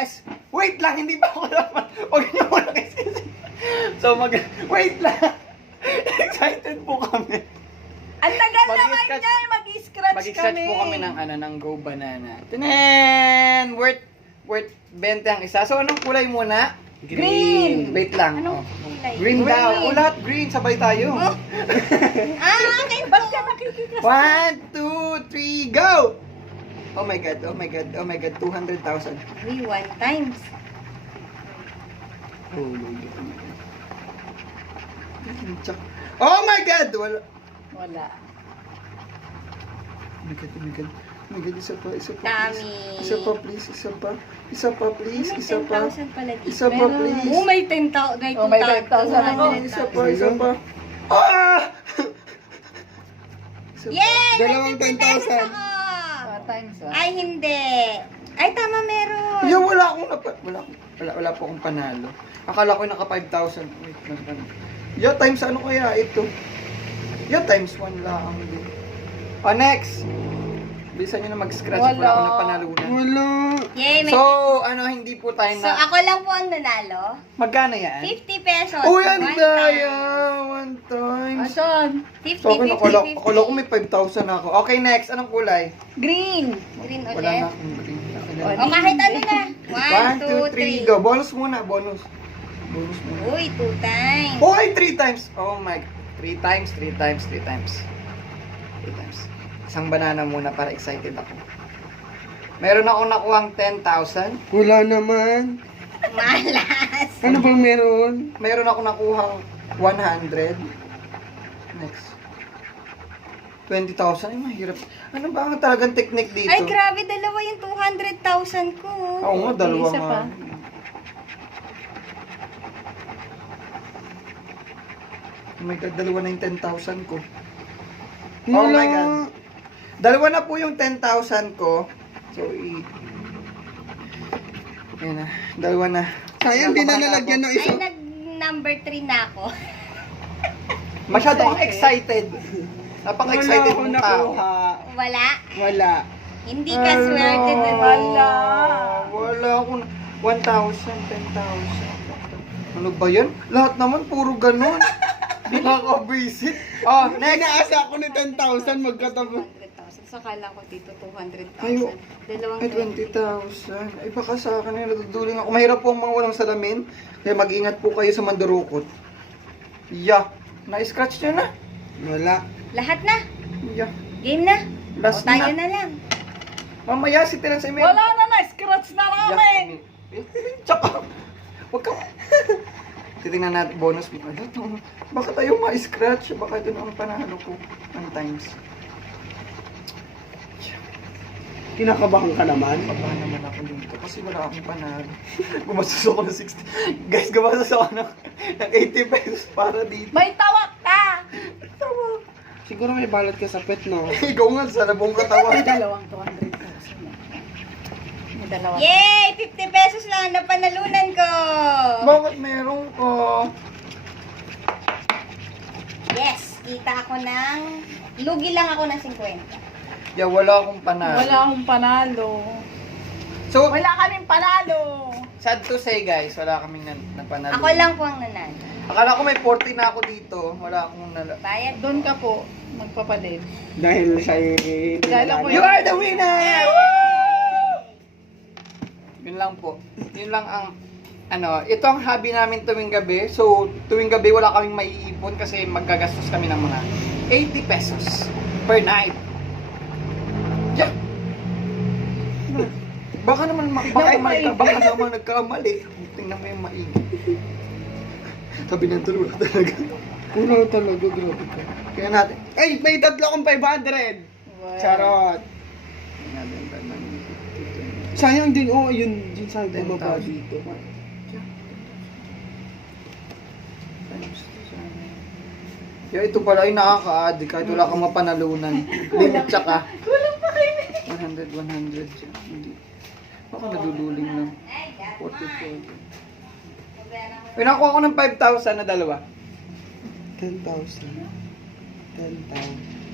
guys. Wait lang, hindi pa ako naman. Huwag niyo muna kasi. So wait lang. Excited po kami. Ang tagal naman Mag-i-scratch- niya, mag-scratch Mag-scratch kami. po kami ng Go Banana. Tinen! Worth 20 ang isa. So anong kulay muna? Green. Wait lang. Anong Oh. kulay? Green daw. O lahat green. Sabay tayo. Okay. Ba't ka nakikita? 1, 2, 3, go! Oh my God, oh my God, oh my God, 200,000. Uy, 1 times. Oh my God, oh my God. Oh my God! Wala. Wala. Oh my God, oh my God. Oh my God, isa pa, please. Dami. Isa pa, please, isa pa. Isa pa, please, May isa pa. 10,000 pala dito. Isa pa, please. Oh, may 10,000. May 2,000. Oh, may 10,000 ako. Isa pa, isa pa. Ah! Isa pa. Yay! Dalawang 10,000. 2 times, ah. Ay, hindi. Ay, tama, meron. Yo, wala po akong panalo. Akala ko naka 5,000. Wait, yo, times ano kaya ito? Yo, times 1 lang. Oh, next. Bilisan nyo na mag-scratch. Wala ako na panalunan. Wala. Yay, may... So, hindi po tayo So, na... ako lang po ang nanalo. Magkano yan? 50 pesos. Uy, ang 1 daya! time. 1 times. Asan? 50, So, akala 50, 50. ko may 5,000 na ako. Okay, next. Anong kulay? Green. Green Wala ulit. na akong green. O, kahit ano na. 1, 2, 3, 1, 2, 3. go. Bonus muna, bonus. Bonus muna. Uy, 2 times. Hoy, 3 times. Oh my God. 3 times, 3 times, 3 times. 3 times. Isang banana muna para excited ako. Meron akong nakuhang 10,000. Wala naman. Malas. Ano bang meron? Meron akong nakuhang 100. Next. 20,000. Ay, mahirap. Ano ba ang talagang technique dito? Ay, grabe. Dalawa yung 200,000 ko. Oo nga, dalawa Isa nga. pa. Oh my God, dalawa na yung 10,000 ko. Oh Wala. my God. Dalawa na po yung 10,000 ko. So, Ayan na. Dalawa na. Sayang, di na nalagyan ng Ay, isa. number 3 na ako. Masyado akong excited. Napaka-excited Wala akong mong tao. nakuha. Wala. Wala. Hindi ka swerte dun. Wala. Wala akong 1,000, 10,000. Ano ba yan? Lahat naman puro ganun. Nakaka-visit. Oh, next. Inaasa ako ni 10,000 magkatabi. 200,000. Sakala ko dito 200,000. Ayo. Dalawang Ay, 20,000. Ay, baka sa akin ay natuduling ako. Mahirap po ang mga walang salamin. Kaya mag-ingat po kayo sa mandurukot. Yeah. Na-scratch nyo na. Wala. Lahat na. Yeah. Game na. Last O, tayo na. na lang. Mamaya si Terence ay Wala na, scratch na namin. Tsaka, wag ka. Titingnan natin bonus mo. Ano to? Baka tayo ma-scratch. Baka ito na ang panalo ko. 1 times. Kinakabahan ka naman. Baka naman ako dito. Kasi wala akong panalo. Gumastos ako ng 60. Guys, gumastos ako ng 80 pesos para dito. May tawak ka. Siguro may balot ka sa pet, no? Ikaw nga, sa labong katawan. May dalawang 200,000 na. May dalawa. Yay! 50 pesos lang ang napanalunan ko. Bakit meron ko? Yes! Kita ako ng... Lugi lang ako ng 50. Yeah, wala akong panalo. Wala akong panalo. So, Wala kaming panalo. sad to say guys, wala kaming napanalo. Ako lang po ang nanalo. Akala ko may 40 na ako dito. Wala akong Bayad. Doon ka po, magpapadin. Dahil siya'y... Dahil ako You are the winner! Yun lang po. Yun lang ang ito ang hobby namin tuwing gabi. So, tuwing gabi wala kaming maiipon kasi maggagastos kami ng mga 80 pesos per night. Yeah. Baka naman baka naman nagkamali. Tingnan mo yung maigi. Sabi ng tulog talaga. Wala talaga, grabe ka. Kaya natin. Ay, may 3 akong 500! Wow. Charot! Sayang din, oh, yun sa bumaba 10,000. dito. Yeah, ito pala ay nakaka-add kahit wala kang mapanalunan. Limit tsaka. Kulang pa kayo. 100, 100 siya. Hindi. Baka naduduling lang. 44. Pinakuha ko ng 5,000 na dalawa. 10,000. 10,000.